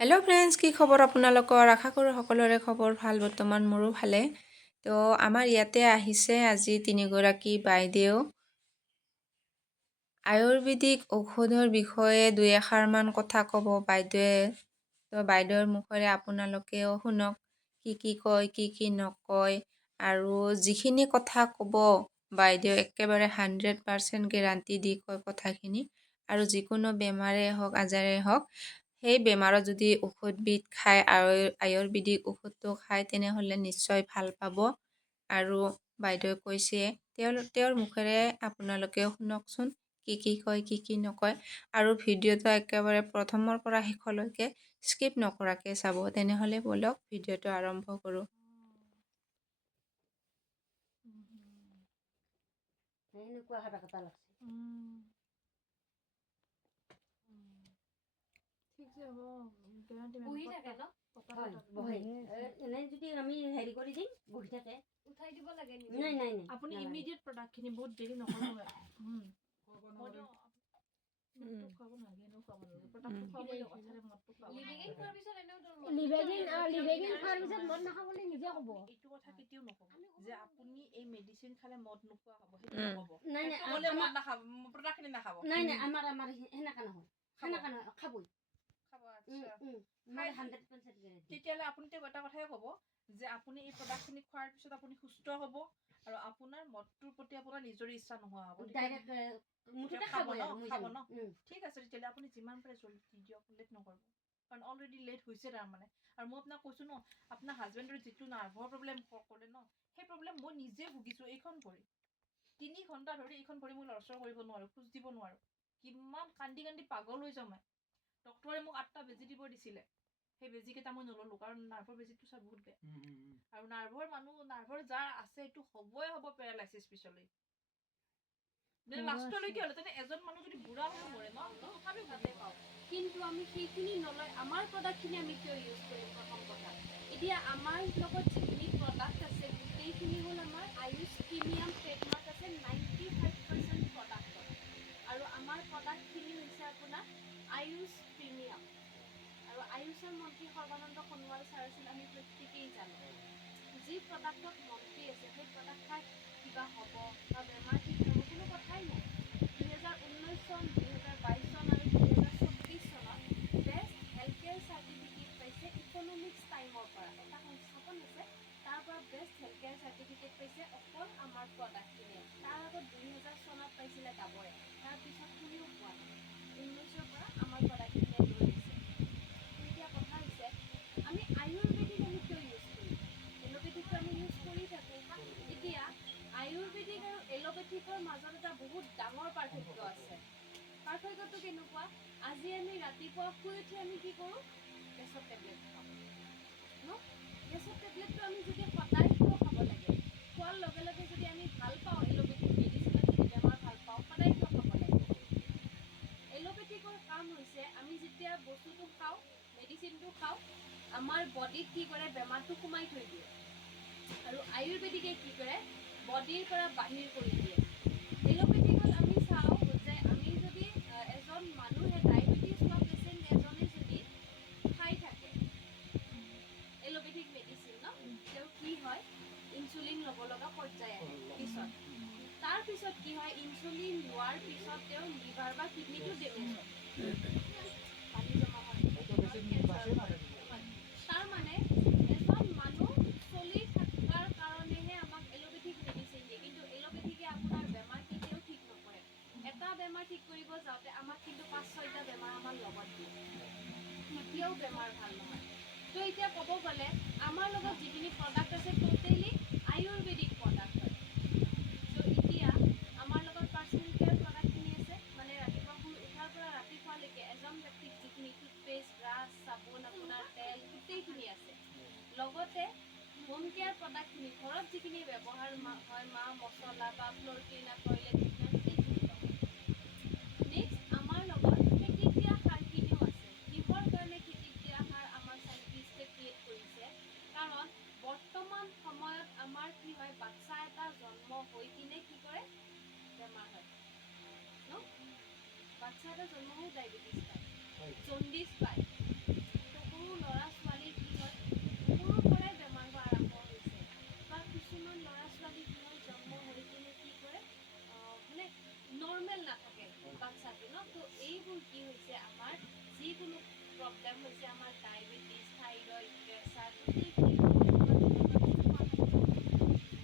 Hello' friends, কি খবৰ আপোনালোকৰ? আশা কৰোঁ সকলোৰে খবৰ ভাল। বৰ্তমান মোৰো ভালে। তো আমাৰ ইয়াতে আহিছে আজি তিনিগৰাকী বাইদেউ আয়ুৰ্বেদিক ঔষধৰ বিষয়ে দুই এষাৰমান কথা ক'ব বাইদেৱে। তো বাইদেউৰ মুখেৰে আপোনালোকেও শুনক, কি কয়, কি নকয়। আৰু যিখিনি কথা ক'ব বাইদেউ একেবাৰে 100% গেৰাণ্টি দি কয় কথাখিনি। আৰু যিকোনো বেমাৰেই হওক আজাৰেই হওক, সেই বেমাৰত যদি ঔষধবিধ খায় আৰু আয়ুৰ্বেদিক ঔষধটো খায় তেনেহ'লে নিশ্চয় ভাল পাব। আৰু বাইদেৱে কৈছে তেওঁৰ মুখেৰে আপোনালোকেও শুনকচোন, কি কয়, কি নকয়। আৰু ভিডিঅ'টো একেবাৰে প্ৰথমৰ পৰা শেষলৈকে স্কিপ নকৰাকৈ চাব। তেনেহ'লে ব'লক ভিডিঅ'টো আৰম্ভ কৰোঁ। এনেকুৱা হাতা কাটা লাগছে। বহি থাকে ন? হয়, বহে। এনে যদি আমি হেৰি কৰি দিম, বহি থাকে। উঠাই দিব লাগে। নাই। আপুনি ইমিডিয়েট প্ৰডাক্টখিনি বহুত দেৰি নকৰিব। লিভেগিন খোৱাৰ পিছত মদ নাখাব বুলি নিজে ক'ব। এইটো কথা কেতিয়াও নক'ব যে আপুনি এই মেডিচিন খালে মদ নোখোৱা হ'ব। সেইটো নক'ব। নাই, ক'লে মদ নাখাব, প্ৰডাক্টখিনি নাখাব। নাই, আমাৰ সেনেকা নহয়। সেনেকা নহয়, খাবই। খাব, আচ্ছা। মই 100% গেৰেণ্টি। তেতিয়াহ'লে আপুনি তেওঁ এটা কথাই ক'ব যে আপুনি এই প্ৰডাক্টখিনি খোৱাৰ পিছত আপুনি সুস্থ হ'ব আৰু আপোনাৰ মদটোৰ প্ৰতি আপোনাৰ নিজৰে ইচ্ছা নোহোৱা হ'ব। ডাইৰেক্ট মুঠতে খাবই আৰু খাব ন? ঠিক আছে, তেতিয়াহ'লে আপুনি যিমান পাৰে জলদি দিয়ক, লেট নকৰিব। কাৰণ অলৰেডি লেট হৈছে তাৰমানে। আৰু মই আপোনাক কৈছোঁ ন, আপোনাৰ হাজবেণ্ডৰ যিটো নাৰ্ভৰ প্ৰব্লেম ক'লে ন, সেই প্ৰব্লেম মই নিজে ভুগিছোঁ এইখন ভৰি। 3 ঘণ্টা ধৰি এইখন ভৰি মই লৰচৰ কৰিব নোৱাৰোঁ, খোজ দিব নোৱাৰোঁ। কিমান কান্দি পাগল হৈ যাওঁ মই। ডক্টৰে মোক 8টা বেজি দিব দিছিলে। সেই বেজিকেইটা মই নল'লোঁ কাৰণ নাৰ্ভৰ বেজিটো চাই বহুত বেয়া। আৰু নাৰ্ভৰ যাৰ আছে এইটো হ'বই হ'ব পেৰালাইচিছ পিছলৈ। লাষ্টলৈকে হ'লে তেনে এজন মানুহ যদি বুঢ়া হৈ মৰে ন, তথাপিও ভালে পাওঁ। কিন্তু আমি সেইখিনি নলয় আমাৰ প্ৰডাক্টখিনি আমি কিয় ইউজ কৰিম? প্ৰথম কথা, এতিয়া আমাৰ লগত যিখিনি প্ৰডাক্ট আছে গোটেইখিনি হ'ল আমাৰ আয়ুষ প্ৰিমিয়াম ট্ৰেডমাৰ্ক আছে 95% প্ৰডাক্টৰ। আৰু আমাৰ প্ৰডাক্টখিনি হৈছে আপোনাৰ আয়ুষ প্ৰিমিয়াম। আৰু আয়ুষৰ মন্ত্ৰী সৰ্বানন্দ সোণোৱাল ছাৰ আছিল, আমি প্ৰত্যেকেই জানো। যি প্ৰডাক্টত মন্ত্ৰী আছে সেই প্ৰডাক্ট খাই কিবা হ'ব বা বেমাৰ ঠিক হ'ব কোনো কথাই নাই। 2019 চন, 2022 চন আৰু 2024 চনত বেষ্ট হেল্থ কেয়াৰ চাৰ্টিফিকেট পাইছে ইকনমিক্স টাইমৰ পৰা। এটা সংস্থাপন আছে, তাৰ পৰা বেষ্ট হেল্থ কেয়াৰ চাৰ্টিফিকেট পাইছে অকল আমাৰ প্ৰডাক্টখিনিয়ে। তাৰ আগত 2000 চনত পাইছিলে ডাবৰে। তাৰপিছত কোনেও পোৱা নাই। 19ৰ পৰা আমাৰ প্ৰডাক্টখিনিয়ে লৈ গৈছে। এতিয়া কথা হৈছে আমি আয়ুৰ্বেদিক আমি কিয় ইউজ কৰিম? এলোপেথিকটো আমি ইউজ কৰি থাকোঁ। এতিয়া আয়ুৰ্বেদিক আৰু এলোপেথিকৰ মাজত এটা বহুত ডাঙৰ পাৰ্থক্য আছে। পাৰ্থক্যটো কেনেকুৱা? আজি আমি ৰাতিপুৱা শুই উঠি আমি কি কৰোঁ? গেছৰ টেবলেট খাওঁ ন? গেছৰ টেবলেটটো আমি যদি সদায় কিয় খাব লাগে? খোৱাৰ লগে লগে যদি আমি ভাল পাওঁ, এলোপেথিক মেডিচিনত যদি বেমাৰ ভাল পাওঁ, সদায় কিয় খাব লাগে? এলোপেথিকৰ কাম হৈছে আমি যেতিয়া বস্তুটো খাওঁ, মেডিচিনটো খাওঁ, আমাৰ বডিত কি কৰে? বেমাৰটো সোমাই থৈ দিয়ে। আৰু আয়ুৰ্বেদিকে কি কৰে? বডিৰ পৰা বাহিৰ কৰি দিয়ে। এলোপেথিকত আমি চাওঁ যে আমি যদি এজন মানুহে ডায়েবেটিছ হোৱা পেচেণ্ট এজনে যদি খাই থাকে এলোপেথিক মেডিচিন ন, তেওঁ কি হয়? ইনচুলিন ল'ব লগা পৰ্যায় আহে পিছত। তাৰপিছত কি হয়? ইনচুলিন লোৱাৰ পিছত তেওঁৰ লিভাৰ বা কিডনীটো ডেমেজ হয়। পানী জমা হয়। তাৰমানে এজন মানুহ চলি থকাৰ কাৰণেহে আমাক এলোপেথিক মেডিচিন দিয়ে। কিন্তু এলোপেথিকে আপোনাৰ বেমাৰ কেতিয়াও ঠিক নকৰে। এটা বেমাৰ ঠিক কৰিব যাওঁতে আমাক কিন্তু 5-6টা বেমাৰ আমাৰ লগত দিয়ে। কেতিয়াও বেমাৰ ভাল নহয়। তো এতিয়া ক'ব গ'লে আমাৰ লগত যিখিনি প্ৰডাক্ট আছে টোটেলি আয়ুৰ্বেদিক প্ৰডাক্ট হয়। তো এতিয়া আমাৰ লগত পাৰ্চনেল কেয়াৰ প্ৰডাক্টখিনি আছে, মানে ৰাতিপুৱা শুই উঠাৰ পৰা ৰাতি শুৱালৈকে এজন ব্যক্তিক যিখিনি টুথপেষ্ট, ব্ৰাছ, চাবোন, আপোনাৰ তেল গোটেইখিনি আছে। লগতে হোম কেয়াৰ প্ৰডাক্টখিনি ঘৰত যিখিনি ব্যৱহাৰ হয়, মছলা বা ফ্ল'ৰ ক্লিনাৰ, টয়লেট ক্লিনাৰ গোটেইখিনি পাব। নেক্সট আমাৰ লগত খেতিত দিয়া সাৰখিনিও আছে। কিহৰ কাৰণে খেতিত দিয়া সাৰ আমাৰ চাইণ্টিষ্টে ক্ৰিয়েট কৰিছে? কাৰণ বৰ্তমান সময়ত আমাৰ কি হয়? বাচ্ছা এটা জন্ম হৈ কিনে কি কৰে? বেমাৰ হয় ন? বাচ্ছা এটা জন্ম হৈ ডায়েবেটিছ পায়, জণ্ডিছ পায়। তো প্ৰব্লেম হৈছে আমাৰ ডায়েবেটিছ, থাইৰইড, প্ৰেছাৰ, গোটেইখিনি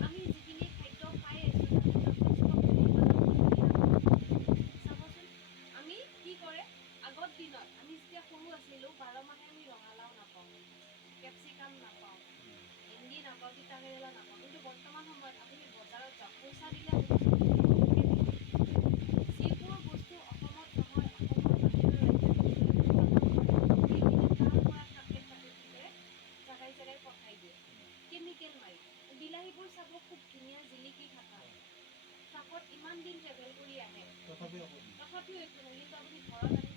আমি যিখিনি খাদ্য খাই আছোঁ চাবচোন, আমি কি কৰে আগৰ দিনত আমি যেতিয়া সৰু আছিলোঁ 12 মাহে আমি ৰঙালাও নাপাওঁ, কেপচিকাম নাপাওঁ, ভেন্দি নাপাওঁ, তিতা কেৰেলা নাপাওঁ। কিন্তু বৰ্তমান সময়ত আপুনি বজাৰত যাওক, পইচা দিলে যিবোৰ বস্তু অসমত নহয়, অসমৰ বাহিৰৰ জাগাই জাগাই পঠাই দিয়ে, কেমিকেল মাৰি। বিলাহীবোৰ চাব খুব ধুনীয়া জিলিকি থকা, ট্ৰাকত ইমান দিন ট্ৰেভেল কৰি আহে, তথাপিও একো নহয়। কিন্তু আপুনি ঘৰত আনি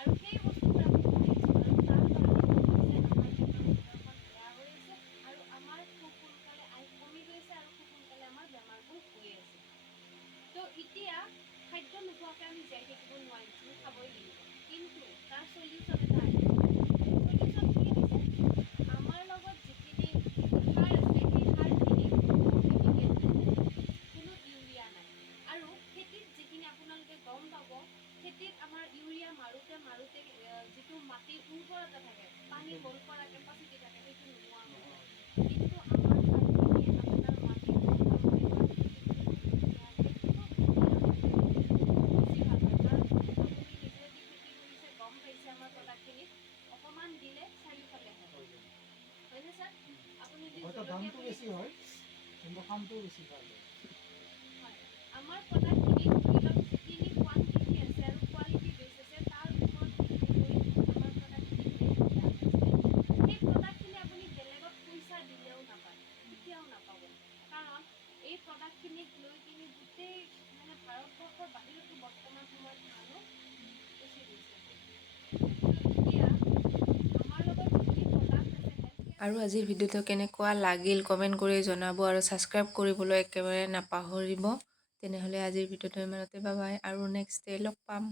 আৰু সেই বস্তুবোৰ আমি খাইছোঁ, আৰু তাৰ কাৰণে কি হৈছে, আমাৰ দেহখন বেয়া হৈ আছে আৰু আমাৰ খুব সোনকালে আয়ুস কমি গৈছে আৰু খুব সোনকালে আমাৰ বেমাৰবোৰ হৈ আছে। তো এতিয়া খাদ্য নোখোৱাকৈ আমি জীয়াই থাকিব নোৱাৰিম, আমি খাবই লাগিব। কিন্তু তাৰ চলিউশ্যন এটা আছে। চলিউশ্যন কি হৈছে, আমাৰ লগত যিখিনি সাৰ আছে সেই সাৰখিনি কোনো ইউৰিয়া নাই। আৰু খেতিত যিখিনি আপোনালোকে গম পাব, খেতিত আমাৰ ইউৰিয়া মাৰোঁতে যিটো মাটিৰ উৰ্বৰতা থাকে, পানী হোল্ড কৰা কেপাচিটি থাকে, সেইটো নোহোৱা হৈ যায়। কিন্তু আমাৰ সাৰখিনিয়ে আপোনাৰ মাটিৰ গম পাইছে আমাৰ প্ৰডাক্টখিনিত অকণমান দিলে চাৰিওফালে হয়, হয়নে ছাৰ? আপুনি যদি দামটো বেছি হয় কিন্তু কামটো বেছি ভাল হয়। হয়, আমাৰ প্ৰডাক্টখিনিত ধৰি লওক যিখিনি কোৱান্টিটি আছে আৰু কোৱালিটি বেছ আছে, তাৰ ওপৰত ভিত্তি কৰি আমাৰ প্ৰডাক্টখিনি বেছ দিয়া হয়। সেই প্ৰডাক্টখিনি আপুনি বেলেগত পইচা দিলেও নাপায়, কেতিয়াও নাপাব। কাৰণ এই প্ৰডাক্টখিনিক লৈ কিনি গোটেই মানে ভাৰতবৰ্ষৰ বাহিৰতো বৰ্তমান সময়ত মানুহ গুচি গৈছে। এতিয়া আমাৰ লগত যিখিনি প্ৰডাক্ট আছে আৰু আজিৰ ভিডিঅ'টো কেনেকুৱা লাগিল কমেণ্ট কৰি জনাব আৰু ছাবস্ক্ৰাইব কৰিবলৈ একেবাৰে নাপাহৰিব। তেনেহ'লে আজিৰ ভিডিঅ'টো ইমানতে, বাই বাই, আৰু নেক্সট ডে লগ পাম।